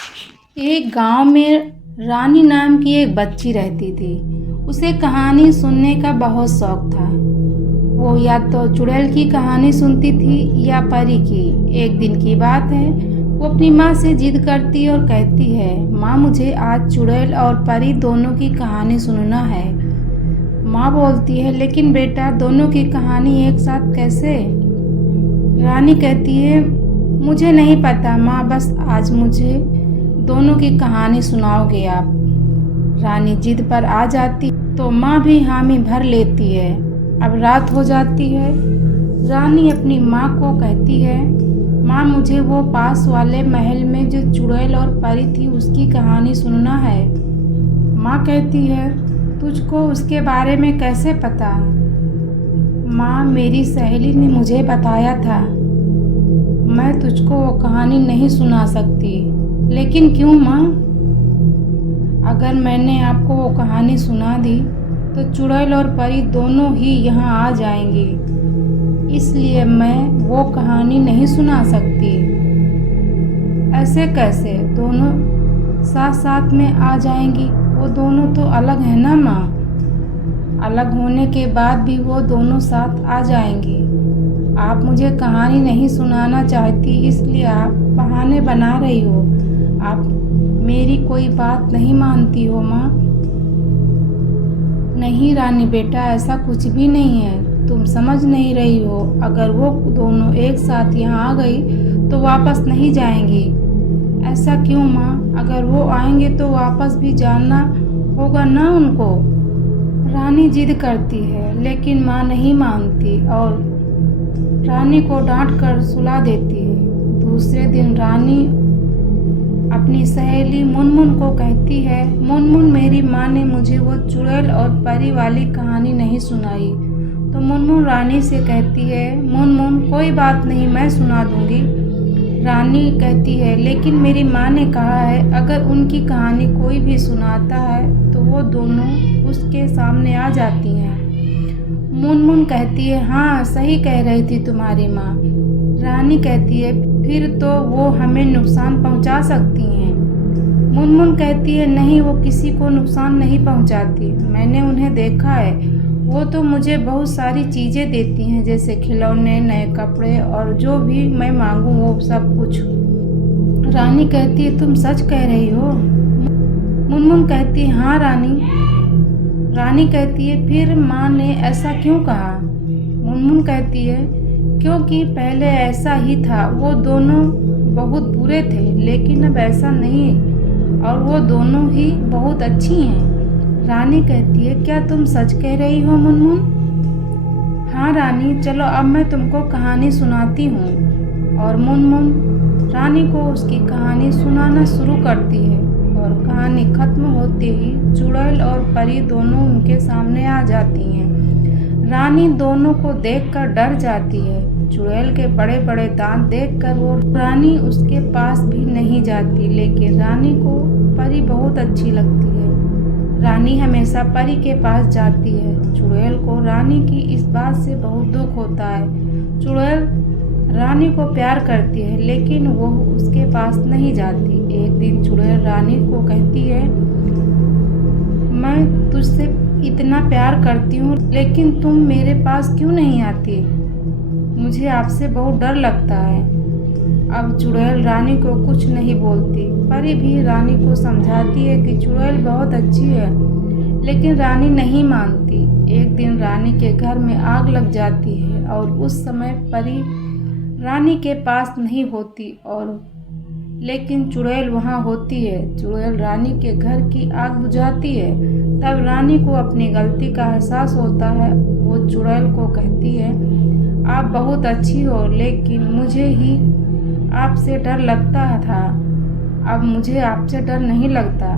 एक गांव में रानी नाम की एक बच्ची रहती थी। उसे कहानी सुनने का बहुत शौक था। वो या तो चुड़ैल की कहानी सुनती थी या परी की। एक दिन की बात है, वो अपनी माँ से जिद करती और कहती है, माँ मुझे आज चुड़ैल और परी दोनों की कहानी सुनना है। माँ बोलती है, लेकिन बेटा दोनों की कहानी एक साथ कैसे? रानी कहती है, मुझे नहीं पता माँ, बस आज मुझे दोनों की कहानी सुनाओगे आप। रानी जिद पर आ जाती तो माँ भी हामी भर लेती है। अब रात हो जाती है। रानी अपनी माँ को कहती है, माँ मुझे वो पास वाले महल में जो चुड़ैल और परी थी उसकी कहानी सुनना है। माँ कहती है, तुझको उसके बारे में कैसे पता? माँ मेरी सहेली ने मुझे बताया था। मैं तुझको वो कहानी नहीं सुना सकती। लेकिन क्यों माँ? अगर मैंने आपको वो कहानी सुना दी तो चुड़ैल और परी दोनों ही यहाँ आ जाएंगी, इसलिए मैं वो कहानी नहीं सुना सकती। ऐसे कैसे? दोनों साथ साथ में आ जाएंगी? वो दोनों तो अलग हैं ना माँ। अलग होने के बाद भी वो दोनों साथ आ जाएंगी। आप मुझे कहानी नहीं सुनाना चाहती, इसलिए आप बहाने बना रही हो। आप मेरी कोई बात नहीं मानती हो माँ। नहीं रानी बेटा, ऐसा कुछ भी नहीं है, तुम समझ नहीं रही हो। अगर वो दोनों एक साथ यहाँ आ गई तो वापस नहीं जाएंगी। ऐसा क्यों माँ? अगर वो आएंगे तो वापस भी जाना होगा ना उनको। रानी जिद करती है, लेकिन माँ नहीं मानती और रानी को डांट कर सुला देती है। दूसरे दिन रानी अपनी सहेली मुनमुन को कहती है, मुनमुन मेरी माँ ने मुझे वो चुड़ैल और परी वाली कहानी नहीं सुनाई। तो मुनमुन रानी से कहती है, मुनमुन कोई बात नहीं, मैं सुना दूंगी। रानी कहती है, लेकिन मेरी माँ ने कहा है अगर उनकी कहानी कोई भी सुनाता है तो वो दोनों उसके सामने आ जाती हैं। मुनमुन कहती है, हाँ सही कह रही थी तुम्हारी माँ। रानी कहती है, फिर तो वो हमें नुकसान पहुँचा सकती हैं। मुनमुन कहती है, नहीं, वो किसी को नुकसान नहीं पहुँचाती। मैंने उन्हें देखा है। वो तो मुझे बहुत सारी चीज़ें देती हैं, जैसे खिलौने, नए कपड़े और जो भी मैं मांगूँ वो सब कुछ। रानी कहती है, तुम सच कह रही हो? मुनमुन कहती है, हाँ रानी। रानी कहती है, फिर माँ ने ऐसा क्यों कहा? मुनमुन कहती है, क्योंकि पहले ऐसा ही था। वो दोनों बहुत बुरे थे, लेकिन अब ऐसा नहीं, और वो दोनों ही बहुत अच्छी हैं। रानी कहती है, क्या तुम सच कह रही हो मुनमुन? हाँ रानी, चलो अब मैं तुमको कहानी सुनाती हूँ। और मुनमुन रानी को उसकी कहानी सुनाना शुरू करती है और कहानी खत्म होते ही चुड़ैल और परी दोनों उनके सामने आ जाती हैं। रानी दोनों को देखकर डर जाती है। चुड़ैल के बड़े बड़े दांत देखकर वो रानी उसके पास भी नहीं जाती, लेकिन रानी को परी बहुत अच्छी लगती है। रानी हमेशा परी के पास जाती है। चुड़ैल को रानी की इस बात से बहुत दुख होता है। चुड़ैल रानी को प्यार करती है, लेकिन वो उसके पास नहीं जाती। एक दिन चुड़ैल रानी को कहती है, मैं तुझसे इतना प्यार करती हूँ, लेकिन तुम मेरे पास क्यों नहीं आती? मुझे आपसे बहुत डर लगता है। अब चुड़ैल रानी को कुछ नहीं बोलती। परी भी रानी को समझाती है कि चुड़ैल बहुत अच्छी है, लेकिन रानी नहीं मानती। एक दिन रानी के घर में आग लग जाती है और उस समय परी रानी के पास नहीं होती, और लेकिन चुड़ैल वहाँ होती है। चुड़ैल रानी के घर की आग बुझाती है। तब रानी को अपनी गलती का एहसास होता है। वो चुड़ैल को कहती है, आप बहुत अच्छी हो, लेकिन मुझे ही आपसे डर लगता था। अब मुझे आपसे डर नहीं लगता।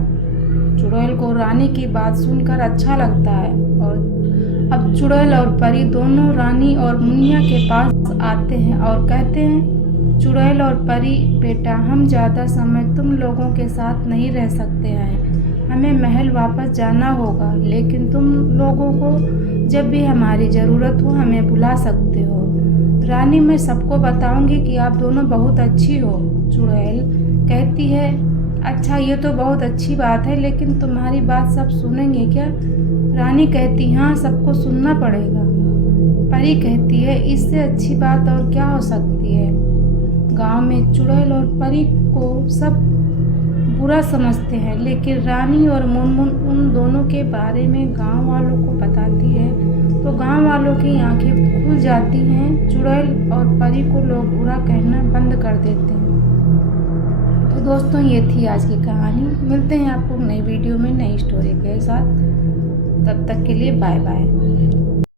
चुड़ैल को रानी की बात सुनकर अच्छा लगता है, और अब चुड़ैल और परी दोनों रानी और मुनिया के पास आते हैं और कहते हैं, चुड़ैल और परी बेटा, हम ज़्यादा समय तुम लोगों के साथ नहीं रह सकते हैं। हमें महल वापस जाना होगा, लेकिन तुम लोगों को जब भी हमारी ज़रूरत हो हमें बुला सकते हो। रानी, मैं सबको बताऊंगी कि आप दोनों बहुत अच्छी हो। चुड़ैल कहती है, अच्छा, ये तो बहुत अच्छी बात है, लेकिन तुम्हारी बात सब सुनेंगे क्या? रानी कहती, हाँ, सबको सुनना पड़ेगा। परी कहती है, इससे अच्छी बात और क्या हो सकती है। गांव में चुड़ैल और परी को सब बुरा समझते हैं, लेकिन रानी और मुनमुन उन दोनों के बारे में गांव वालों को बताती है तो गांव वालों की आंखें खुल जाती हैं। चुड़ैल और परी को लोग बुरा कहना बंद कर देते हैं। तो दोस्तों, ये थी आज की कहानी। मिलते हैं आपको नई वीडियो में नई स्टोरी के साथ। तब तक के लिए बाय बाय।